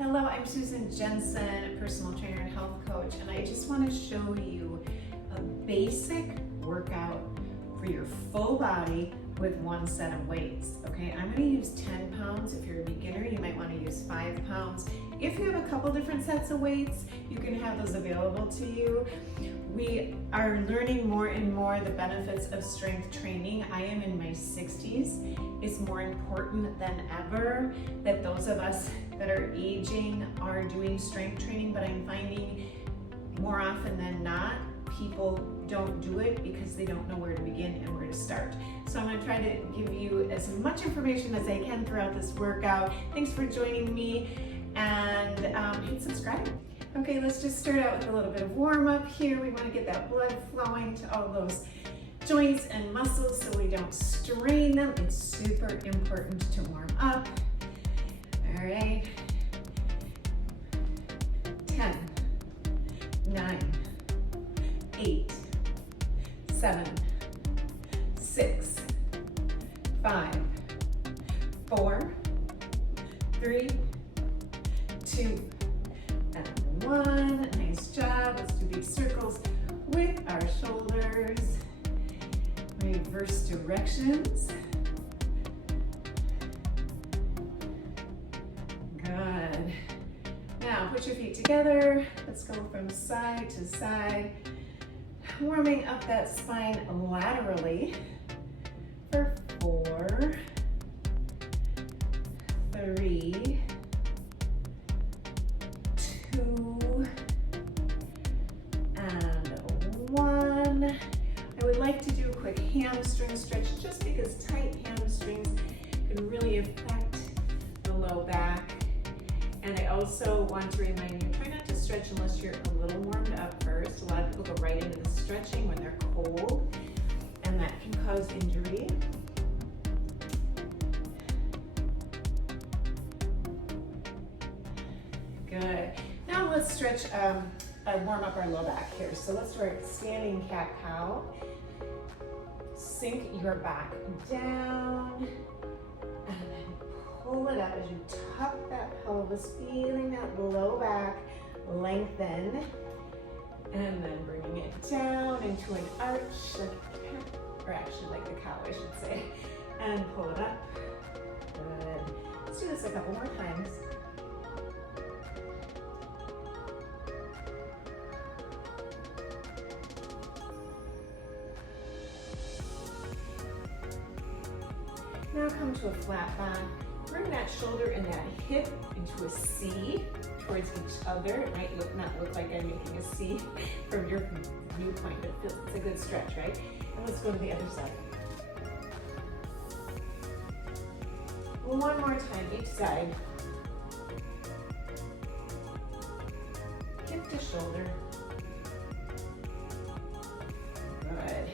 Hello, I'm Susan Jensen, personal trainer and health coach, and I just want to show you a basic workout for your full body with one set of weights. Okay, I'm going to use 10 pounds. If you're a beginner, you might want to use 5 pounds. If you have a couple different sets of weights, you can have those available to you. We are learning more and more the benefits of strength training. I am in my 60s. It's more important than ever that those of us that are aging are doing strength training, but I'm finding more often than not, people don't do it because they don't know where to begin and where to start. So I'm going to try to give you as much information as I can throughout this workout. Thanks for joining me, and hit subscribe. Okay, let's just start out with a little bit of warm up here. We want to get that blood flowing to all those joints and muscles so we don't strain them. It's super important to warm up. All right. 10, 9, 8, 7, 6, 5, 4, 3, 2, and 1. Nice job. Let's do big circles with our shoulders. Reverse directions. Good. Now put your feet together. Let's go from side to side. Warming up that spine laterally for 4, 3, 2, and 1. I would like to do a quick hamstring stretch just because tight hamstrings can really affect the low back. And I also want to remind you, try not to stretch unless you're a little warmed up first. A lot of people go right into the stretching when they're cold, and that can cause injury. Good. Now let's stretch, warm up our low back here. So let's do our standing cat-cow. Sink your back down and then pull it up as you tuck that pelvis, feeling that low back lengthen, and then bringing it down into an arch, like a cat, or actually like a cow, I should say, and pull it up. Good. Let's do this a couple more times. Now come to a flat back. Bring that shoulder and that hip into a C towards each other. It might not look like I'm making a C from your viewpoint, but it's a good stretch, right? And let's go to the other side. One more time, each side. Hip to shoulder. Good.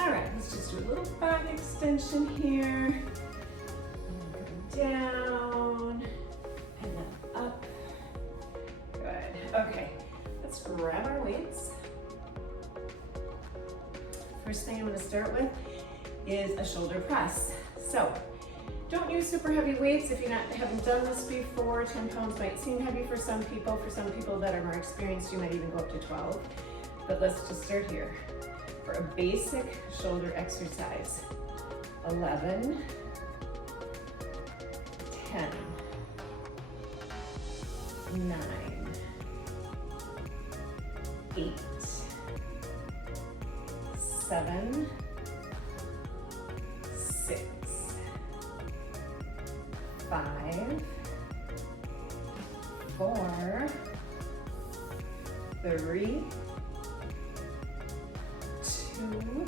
All right, let's just do a little back extension here. Down and then up. Good. Okay, let's grab our weights. First thing I'm going to start with is a shoulder press. So don't use super heavy weights if you haven't done this before. 10 pounds might seem heavy for some people. For some people that are more experienced, you might even go up to 12. But let's just start here. For a basic shoulder exercise, 11, 10, 9, 8, 7, 6, 5, 4, 3, 2,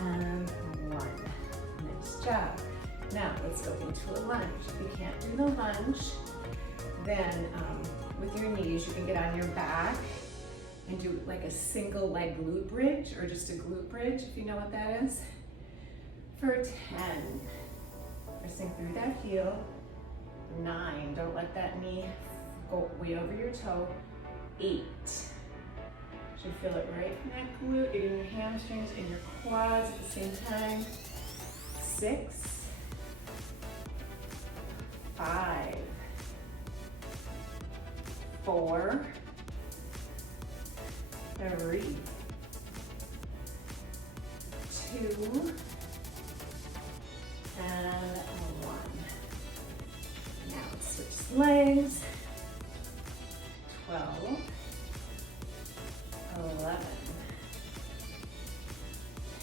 and 1. Nice job. Now let's go into a lunge. If you can't do the lunge, then with your knees, you can get on your back and do like a single leg glute bridge, or just a glute bridge, if you know what that is. For 10, pressing through that heel. 9, don't let that knee go way over your toe. 8, should feel it right in that glute, getting your hamstrings and your quads at the same time. 6, 5, 4, 3, 2, and 1. Now let's switch legs. 12, 11,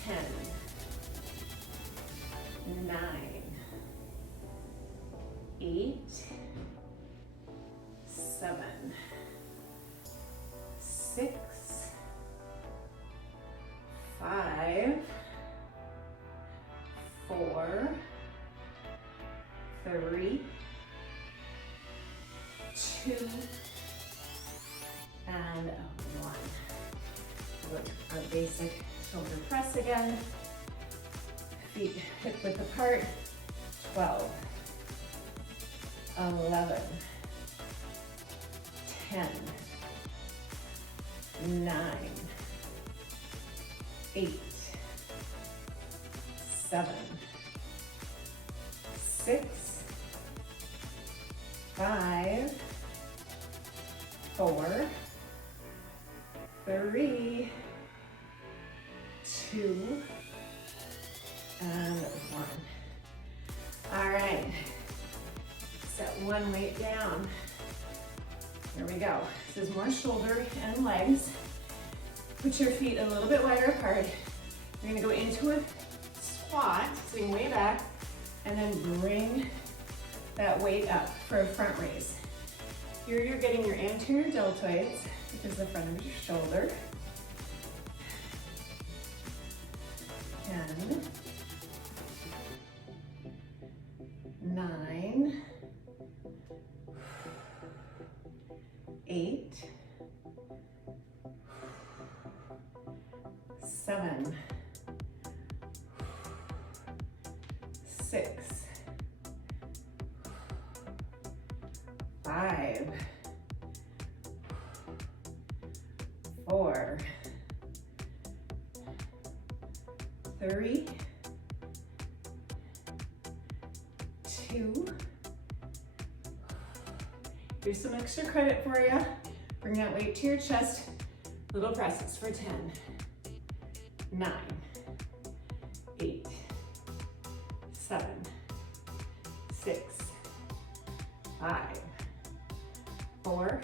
10, 9, 8, 7, 6, 5, 4, 3, 2, and 1. Look, our basic shoulder press again. Feet hip width apart. 12, 11, 10, 9, 8, 7, 6, 5, 4, 3, 2, and 1. All right, set one weight down. Here we go. This is more shoulder and legs. Put your feet a little bit wider apart. You're gonna go into a squat, sitting way back, and then bring that weight up for a front raise. Here you're getting your anterior deltoids, which is the front of your shoulder. 10, 9, 8, 7, 6, 5, 4, 3, 2. Here's some extra credit for you. Bring that weight to your chest. Little presses for 10, 9, 8, 7, 6, 5, 4,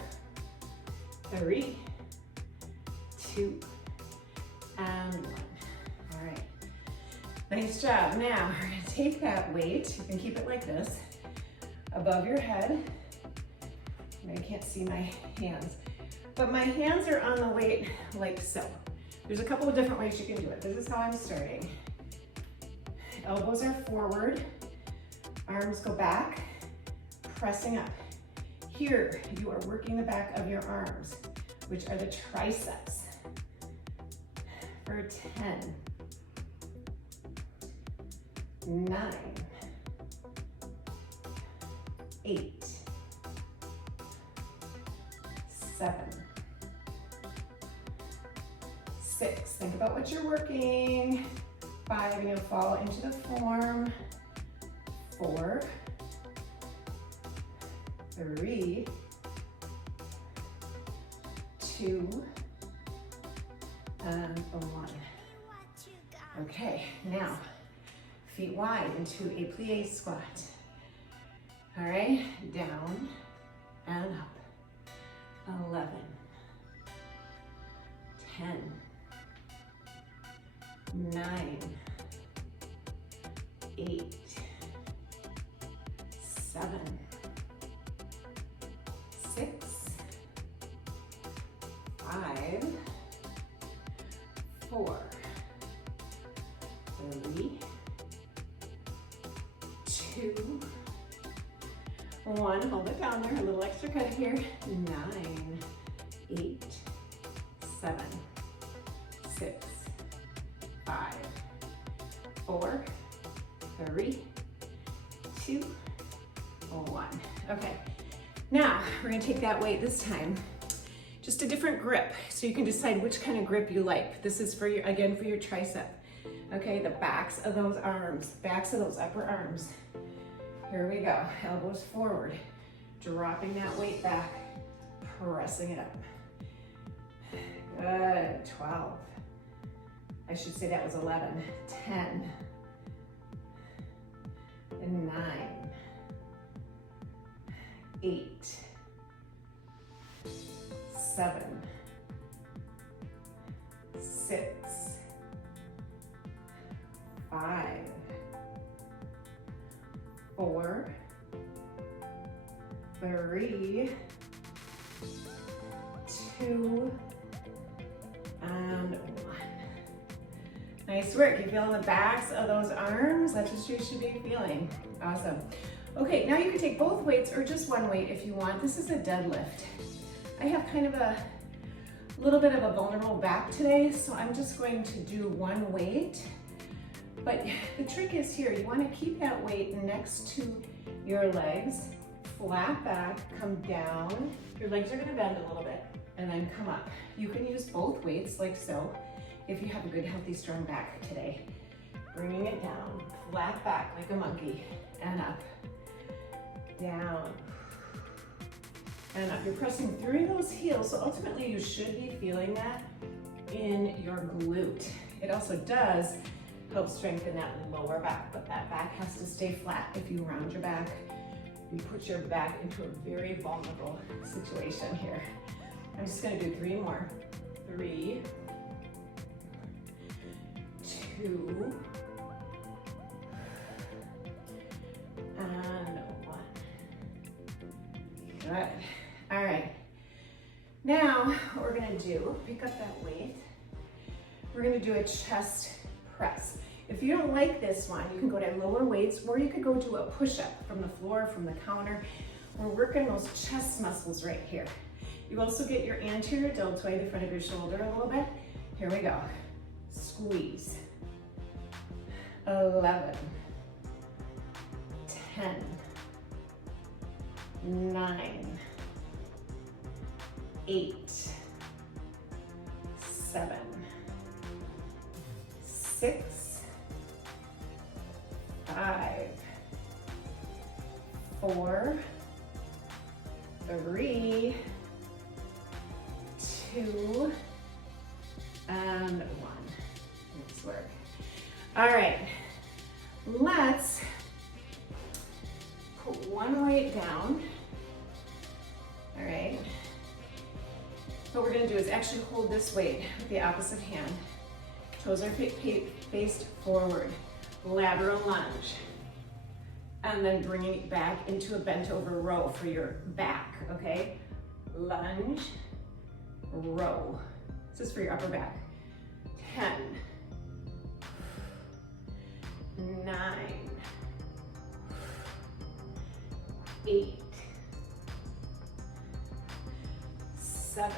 3, 2, and 1. All right. Nice job. Now, we're going to take that weight. You can keep it like this, above your head. I can't see my hands, but my hands are on the weight like so. There's a couple of different ways you can do it. This is how I'm starting. Elbows are forward, arms go back, pressing up. Here, you are working the back of your arms, which are the triceps. For 10, 9, 8, 7, 6. Think about what you're working. 5, you're gonna fall into the form. 4, 3, 2, and 1. Okay, now feet wide into a plie squat. All right, down and up. 11, 10, 9, 8, 7, 6, 5, 4, 3, 2, 1, hold it down there, a little extra cut here. 9, 8, 7, 6, 5, 4, 3, 2, 1. Okay, now we're gonna take that weight this time, just a different grip, so you can decide which kind of grip you like. This is for your, again, for your tricep. Okay, the backs of those arms, backs of those upper arms. Here we go, elbows forward, dropping that weight back, pressing it up. Good, 12. I should say that was 11. 10. And 9. 8. 7. 6. 5. 4. 3. 2. And 1. Nice work. You feeling the backs of those arms? That's what you should be feeling. Awesome. Okay, now you can take both weights or just one weight if you want. This is a deadlift. I have kind of a little bit of a vulnerable back today, so I'm just going to do one weight. But the trick is here, you want to keep that weight next to your legs, flat back, come down. Your legs are going to bend a little bit and then come up. You can use both weights like so if you have a good, healthy, strong back today. Bringing it down, flat back like a monkey, and up, down, and up. You're pressing through those heels, so ultimately you should be feeling that in your glute. It also does help strengthen that lower back, but that back has to stay flat. If you round your back, you put your back into a very vulnerable situation here. I'm just gonna do 3 more. 3, 2, and 1. Good. All right. Now, what we're gonna do, pick up that weight. We're gonna do a chest press. If you don't like this one, you can go to lower weights, or you could go do a push-up from the floor, from the counter. We're working those chest muscles right here. You also get your anterior deltoid, the front of your shoulder a little bit. Here we go. Squeeze. 11, 10, 9, 8, 7, 6, 5, 4, 3, 2, and 1. Nice work. All right, let's put one weight down. All right. What we're gonna do is actually hold this weight with the opposite hand. Toes are faced forward, lateral lunge, and then bringing it back into a bent over row for your back, okay? Lunge, row. This is for your upper back. 10, 9, 8, 7,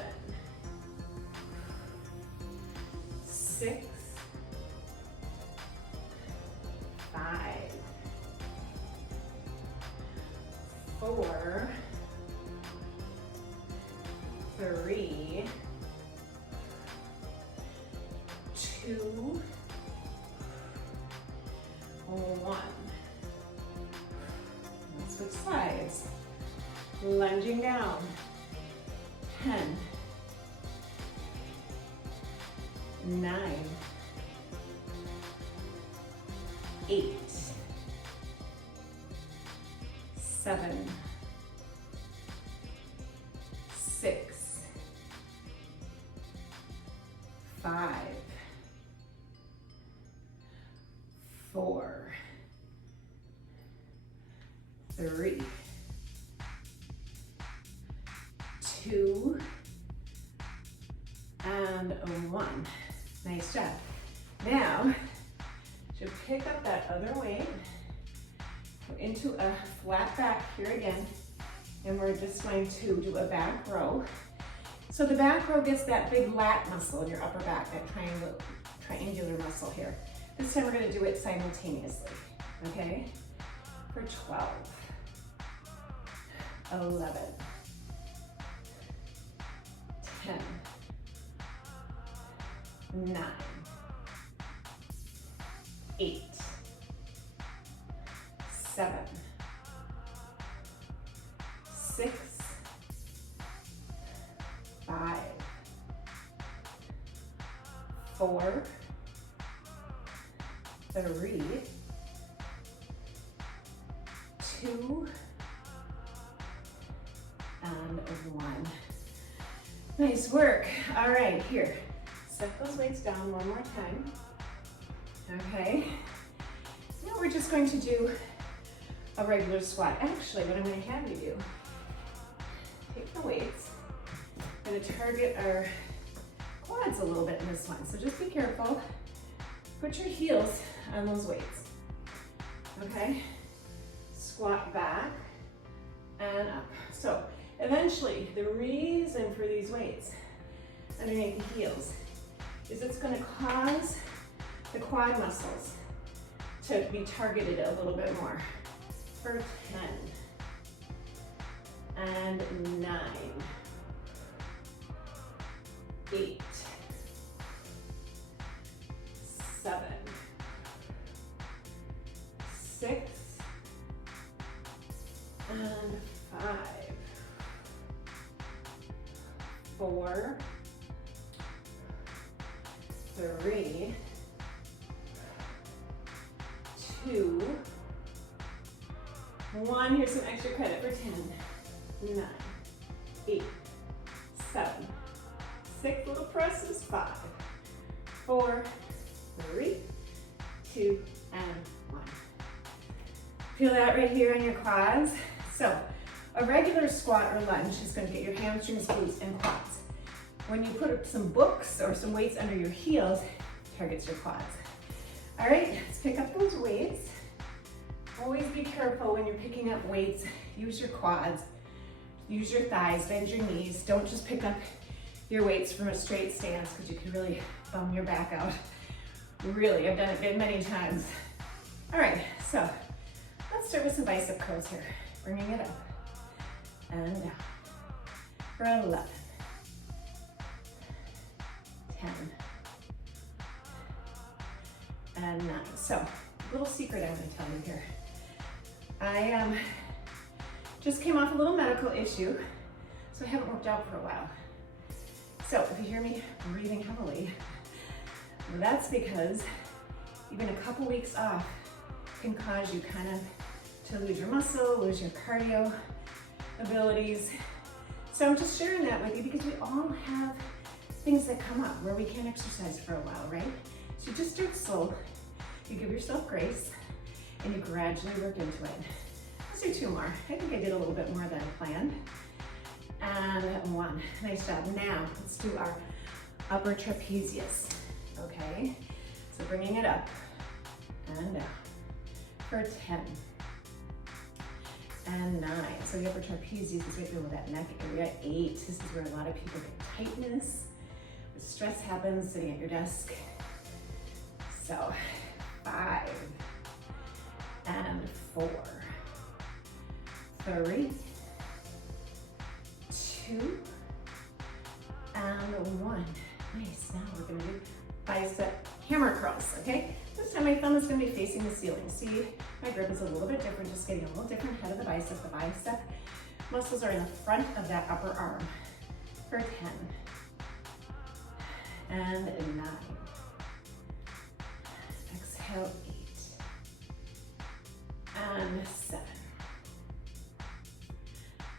6, 5, 4, 3, 2, 1. Let's switch sides. Lunging down. 10, 9, 8, 7, 6, 5, 4, 3, 2, and 1. Nice job. Now, to pick up that other weight, go into a flat back here again, and we're just going to do a back row. So the back row gets that big lat muscle in your upper back, that triangular muscle here. This time we're going to do it simultaneously, okay? For 12, 11, 10, 9, 8, 7, 6, 5, 4, 3, 2, and 1. Nice work. All right, here. Set those weights down one more time. Okay. Now we're just going to do a regular squat. Actually, what I'm going to have you do, take the weights. I'm going to target our quads a little bit in this one, so just be careful. Put your heels on those weights. Okay? Squat back and up. So eventually, the reason for these weights underneath the heels is it's going to cause the quad muscles to be targeted a little bit more. For 10 and 9, 8, 7, 6, and 5, 4, 3, 2, 1. Here's some extra credit for 10, 9, 8, 7, 6 little presses, 5, 4, 3, 2, and 1. Feel that right here on your quads. So a regular squat or lunge is going to get your hamstrings, glutes, and quads. When you put some books or some weights under your heels, targets your quads. All right, let's pick up those weights. Always be careful when you're picking up weights. Use your quads, use your thighs, bend your knees. Don't just pick up your weights from a straight stance because you can really bum your back out. Really, I've done it many times. All right, so let's start with some bicep curls here. Bringing it up and down for 11, 10, and 9. So, a little secret I'm going to tell you here. I just came off a little medical issue, so I haven't worked out for a while. So if you hear me breathing heavily, that's because even a couple weeks off can cause you kind of to lose your muscle, lose your cardio abilities. So I'm just sharing that with you because we all have things that come up where we can't exercise for a while, right? So you just start slow, you give yourself grace, and you gradually work into it. Let's do 2 more. I think I did a little bit more than I planned. And 1, nice job. Now, let's do our upper trapezius, okay? So bringing it up and down for 10 and 9. So the upper trapezius is right below that neck area. 8, this is where a lot of people get tightness. The stress happens sitting at your desk. So 5 and 4, 3, 2, and 1. Nice, now we're gonna do bicep hammer curls, okay? This time my thumb is gonna be facing the ceiling. See, my grip is a little bit different, just getting a little different head of the bicep. The bicep muscles are in the front of that upper arm for 10 and 9. Exhale, 8 and 7,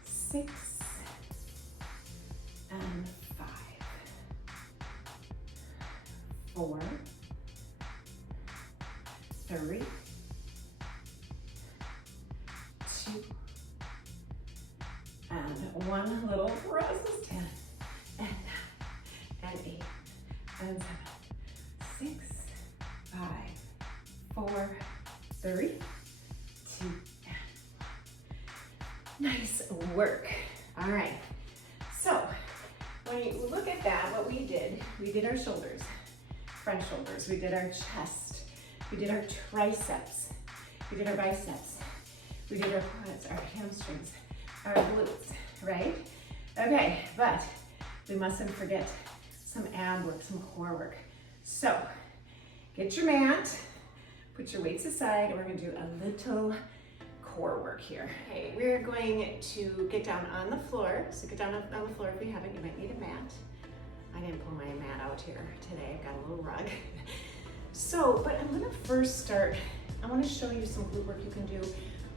6 and 5, 4, 3, 2, and 1. Little presses, 10 and 9 and 8 and 7, 6, 5, 4, 3, 2, and 1. Nice work. All right. So when you look at that, what we did our shoulders, front shoulders, we did our chest, we did our triceps, we did our biceps, we did our quads, our hamstrings, our glutes, right? Okay, but we mustn't forget some ab work, some core work. So get your mat, put your weights aside, and we're gonna do a little core work here. Okay, we're going to get down on the floor. So get down on the floor if you haven't, you might need a mat. I didn't pull my mat out here today, I've got a little rug. So, but I'm gonna first start, I wanna show you some glute work you can do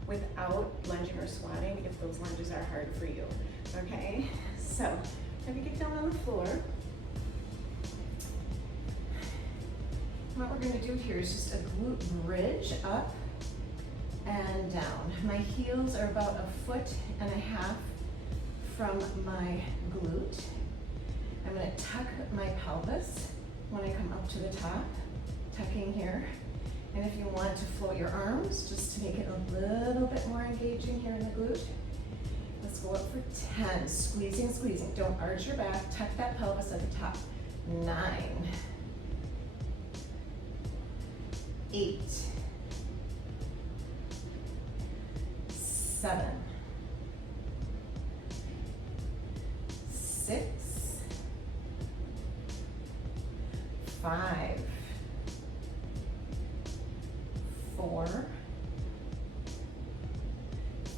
without lunging or squatting if those lunges are hard for you, okay? So, if you get down on the floor, what we're gonna do here is just a glute bridge up and down. My heels are about 1.5 feet from my glute. I'm gonna tuck my pelvis when I come up to the top, tucking here. And if you want to float your arms, just to make it a little bit more engaging here in the glute. Let's go up for 10, squeezing, squeezing. Don't arch your back, tuck that pelvis at the top. 9, 8, 7, 6, 5, 4,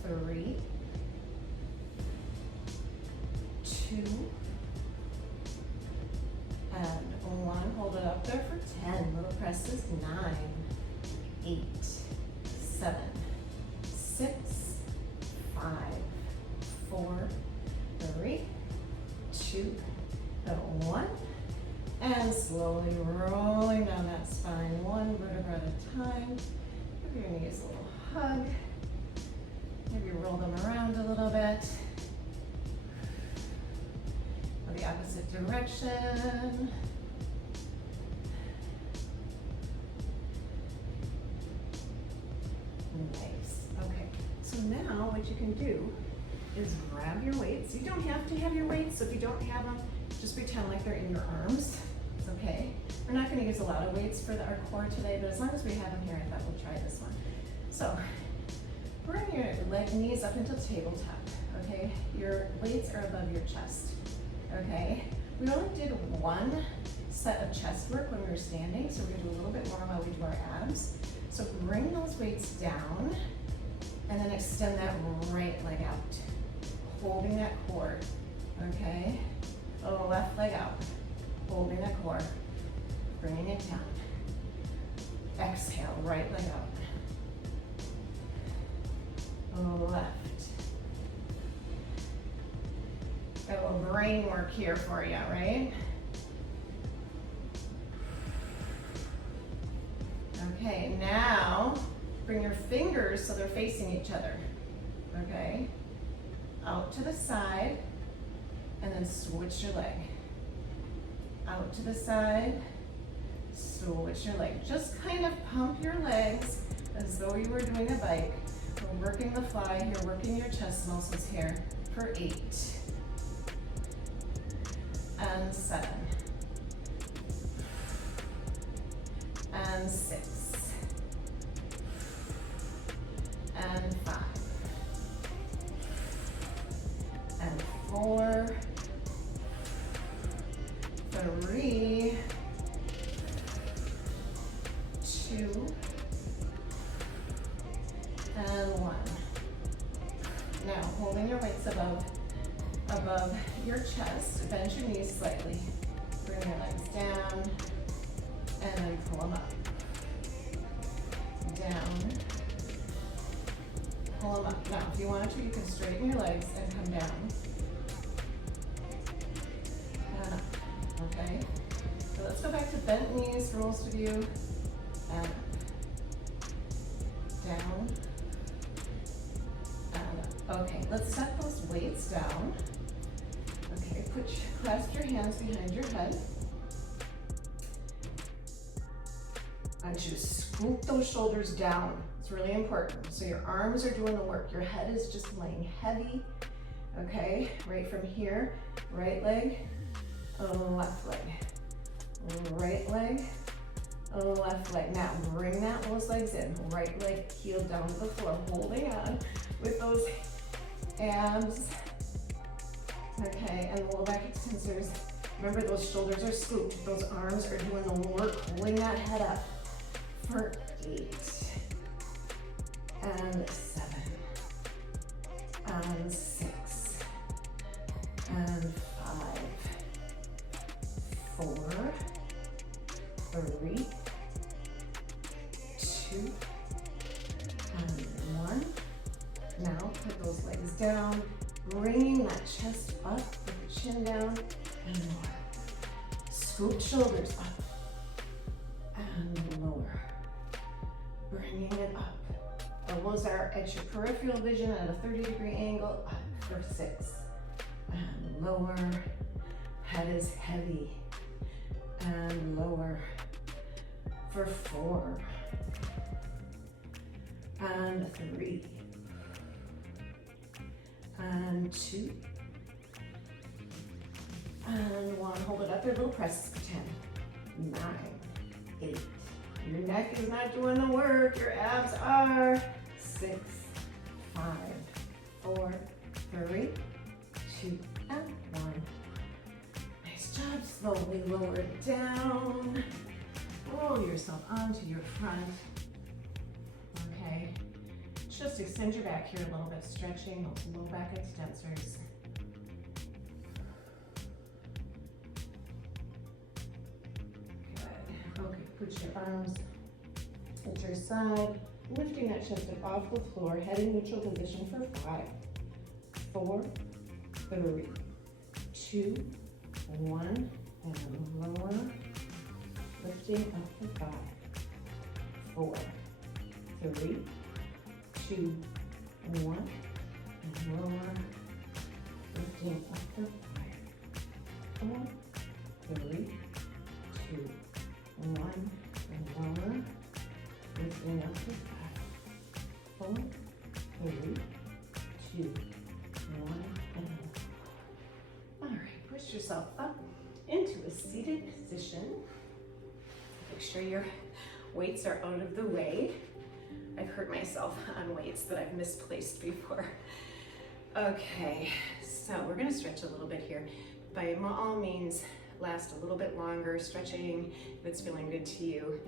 3, 2, and 1. Hold it up there for 10. Little presses. 9, 8, 7, 6, 5, 4, 3, 2, and 1. And slowly rolling down that spine, one vertebra at a time. Give your knees a little hug. Maybe roll them around a little bit. Go the opposite direction. Nice. Okay. So now what you can do is grab your weights. You don't have to have your weights, so if you don't have them, just pretend like they're in your arms. It's okay. We're not going to use a lot of weights for our core today, but as long as we have them here, I thought we'll try this one. So bring your knees up into tabletop, okay? Your weights are above your chest, okay? We only did one set of chest work when we were standing, so we're going to do a little bit more while we do our abs. So bring those weights down and then extend that right leg out, holding that core, okay? Left leg out, holding that core, bringing it down. Exhale, right leg out. Left. Got a little brain work here for you, right? Okay, now bring your fingers so they're facing each other, okay? Out to the side, and then switch your leg. Out to the side, switch your leg. Just kind of pump your legs as though you were doing a bike. We're working the fly here, working your chest muscles here for 8, and 7, and 6, and 5, and 4, 3, 2, and 1. Now, holding your weights above your chest, bend your knees slightly. Bring your legs down, and then pull them up. Down, pull them up. Now, if you wanted to, you can straighten your legs and come down. And up, okay? So let's go back to bent knees for most of you, and up. Down, and up. Okay, let's set those weights down. Okay, clasp your hands behind your head. I want you to scoop those shoulders down. It's really important. So your arms are doing the work. Your head is just laying heavy. Okay, right from here, right leg, left leg, right leg, left leg. Now bring those legs in. Right leg heel down to the floor, holding on with those abs. Okay, and we'll go back to scissors. Remember, those shoulders are scooped. Those arms are doing the work, holding that head up for 8 and 7 and 6, and 5, 4, 3, 2, and 1. Now put those legs down, bringing that chest up, put the chin down, and lower. Scoop shoulders up, and lower. Bringing it up. Elbows are at your peripheral vision at a 30-degree angle, up for 6, and lower. Head is heavy, and lower for 4, and 3, and 2, and 1. Hold it up there, little press. 10, 9, 8. Your neck is not doing the work, your abs are. 6, 5, 4, 3, 2, and 1. Nice job. Slowly lower it down. Roll yourself onto your front. Okay. Just extend your back here a little bit, stretching those low back extensors. Good. Okay, put your arms at your side, lifting that chest up off the floor, head in neutral position for 5, 4, 3, 2, 1, and lower, lifting up to 5, 4, 3, 2, 1, and lower, lifting up to 5, 4, 3, 2, 1, and lower, lifting up to 5, 4, 3, 2, 1, and lower. All right, push yourself up into a seated position. Make sure your weights are out of the way. I've hurt myself on weights that I've misplaced before. Okay, so we're gonna stretch a little bit here. By all means, last a little bit longer, stretching if it's feeling good to you.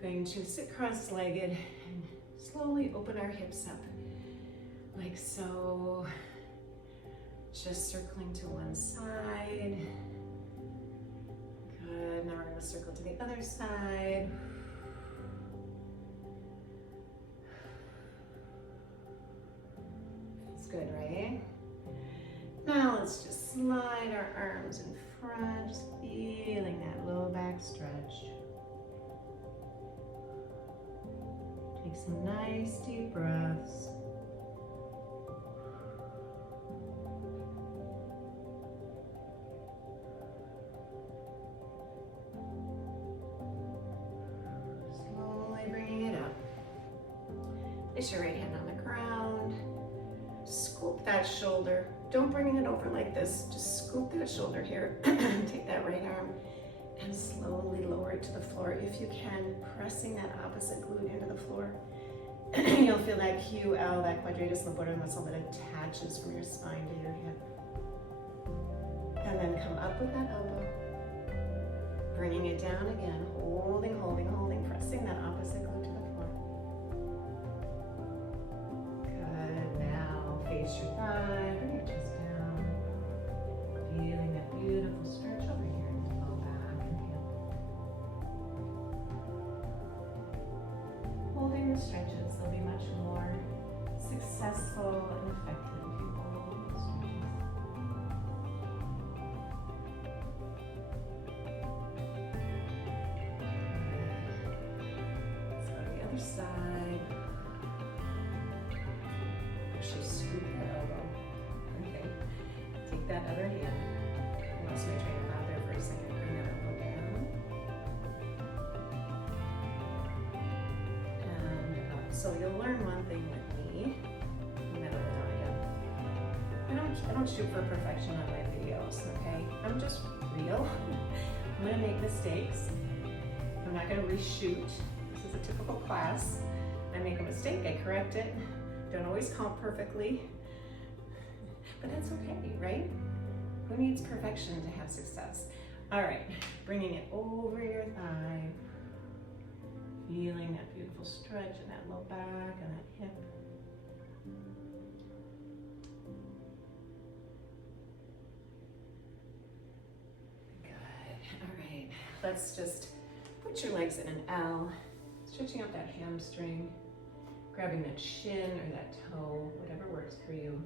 Going to sit cross-legged and slowly open our hips up, like so. Just circling to one side. Good, now we're gonna circle to the other side. It's good, right? Now let's just slide our arms in front, just feeling that low back stretch. Take some nice deep breaths. Slowly bringing it up. Place your right hand on the ground. Scoop that shoulder. Don't bring it over like this. Just scoop that shoulder here. Take that right arm and slowly lower it to the floor. If you can, pressing that opposite glute into the floor. You'll feel that QL, that quadratus lumborum muscle that attaches from your spine to your hip. And then come up with that elbow. Bringing it down again, holding, holding, holding, pressing that opposite glute to the floor. Good, now face your thigh, bring your chest down. Feeling that beautiful stretch over here in the low back and hip. Holding the stretches, they'll be much more successful and effective if you hold the stretches. Side. Actually scoop that elbow. Okay. Take that other hand. I lost my train of thought there for a second. Bring that elbow down. And up. So you'll learn one thing with me. Bring that elbow down again. I don't shoot for perfection on my videos, okay? I'm just real. I'm gonna make mistakes. I'm not gonna reshoot. A typical class. I make a mistake, I correct it. Don't always count perfectly, but that's okay, right? Who needs perfection to have success? All right, bringing it over your thigh, feeling that beautiful stretch in that low back and that hip. let's just put your legs in an L, stretching out that hamstring, grabbing that shin or that toe, whatever works for you.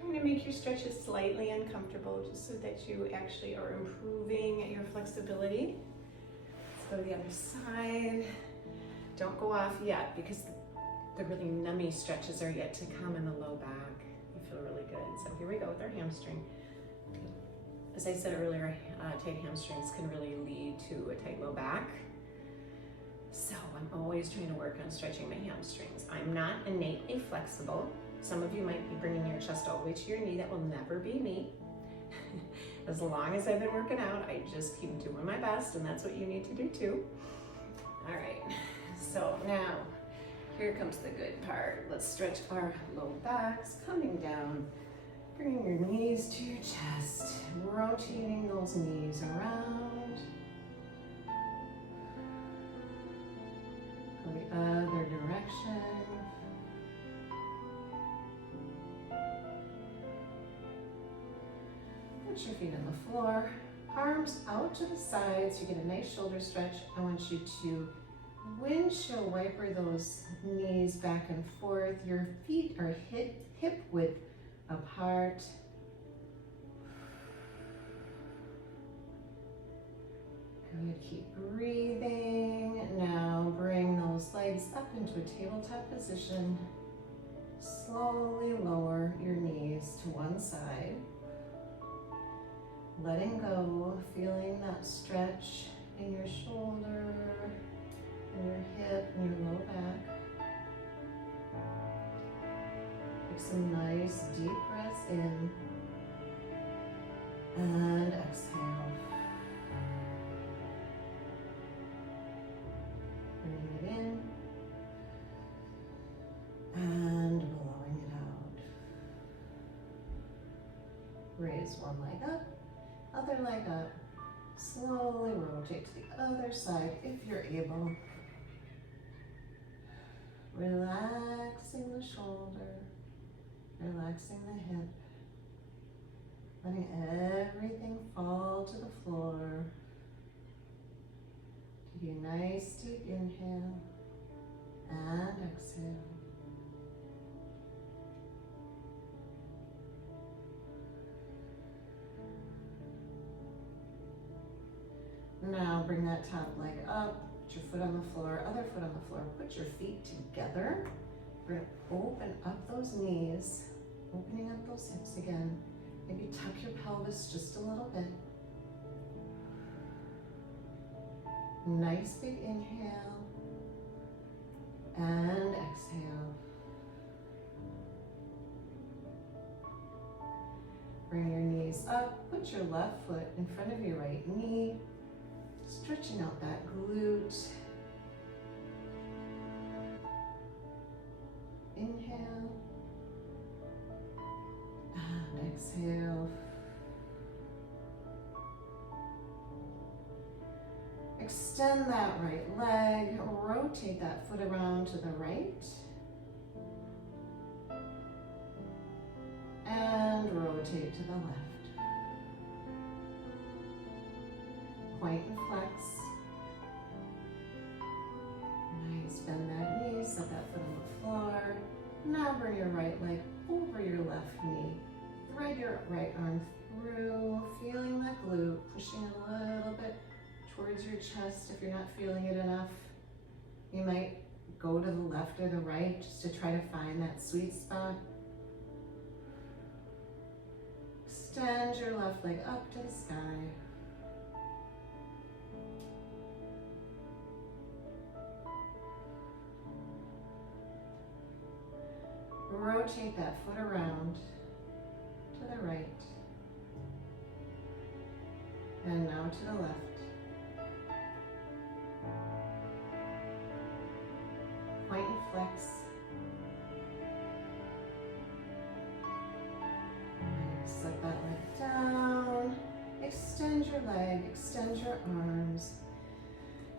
Trying to make your stretches slightly uncomfortable just so that you actually are improving your flexibility. Let's go to the other side. Don't go off yet because the really nummy stretches are yet to come in the low back. You feel really good. So here we go with our hamstring. As I said earlier, tight hamstrings can really lead to a tight low back. So I'm always trying to work on stretching my hamstrings. I'm not innately flexible. Some of you might be bringing your chest all the way to your knee. That will never be me. As long as I've been working out, I just keep doing my best, and that's what you need to do too. All right, so now here comes the good part. Let's stretch our low backs, coming down, bringing your knees to your chest, rotating those knees around. Go the other direction. Put your feet on the floor, arms out to the sides. You get a nice shoulder stretch. I want you to windshield wiper those knees back and forth. Your feet are hip width apart. Good, keep breathing. Now bring those legs up into a tabletop position. Slowly lower your knees to one side. Letting go, feeling that stretch in your shoulder, in your hip, and your low back. Take some nice deep breaths in and exhale. Bringing it in and blowing it out. Raise one leg up. Other leg up, slowly rotate to the other side if you're able. Relaxing the shoulder, relaxing the hip, letting everything fall to the floor. Take a nice deep inhale and exhale. Now bring that top leg up, put your foot on the floor, other foot on the floor, put your feet together. We're gonna open up those knees, opening up those hips again. Maybe tuck your pelvis just a little bit. Nice big inhale and exhale. Bring your knees up, put your left foot in front of your right knee. Stretching out that glute. Inhale and exhale. Extend that right leg, rotate that foot around to the right. And rotate to the left. Point and flex. Nice, bend that knee, set that foot on the floor. Now bring your right leg over your left knee. Thread your right arm through, feeling the glute, pushing it a little bit towards your chest if you're not feeling it enough. You might go to the left or the right just to try to find that sweet spot. Extend your left leg up to the sky. Rotate that foot around to the right. And now to the left. Point and flex. Nice. Set that leg down. Extend your leg, extend your arms.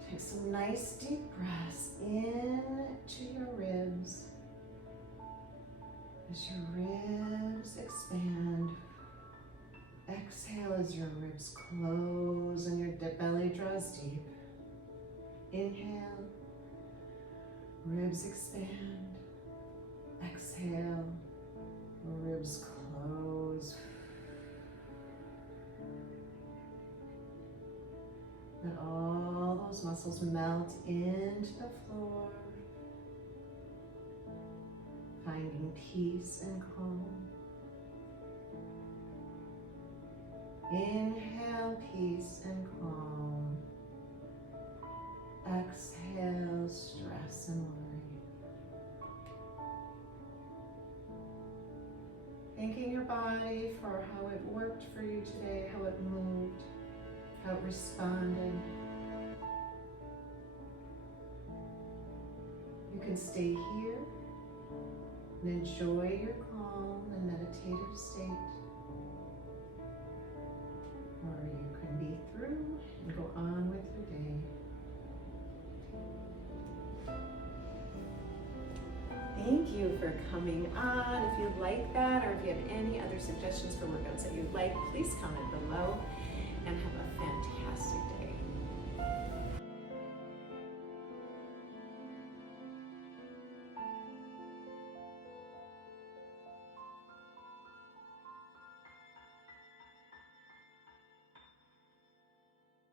Take some nice deep breaths in to your ribs. As your ribs expand, exhale as your ribs close and your belly draws deep. Inhale, ribs expand. Exhale, ribs close. Let all those muscles melt into the floor, finding peace and calm. Inhale, peace and calm. Exhale, stress and worry. Thanking your body for how it worked for you today, how it moved, how it responded. You can stay here and enjoy your calm and meditative state. Or you can be through and go on with your day. Thank you for coming on. If you like that, or if you have any other suggestions for workouts that you'd like, please comment below and have a fantastic day.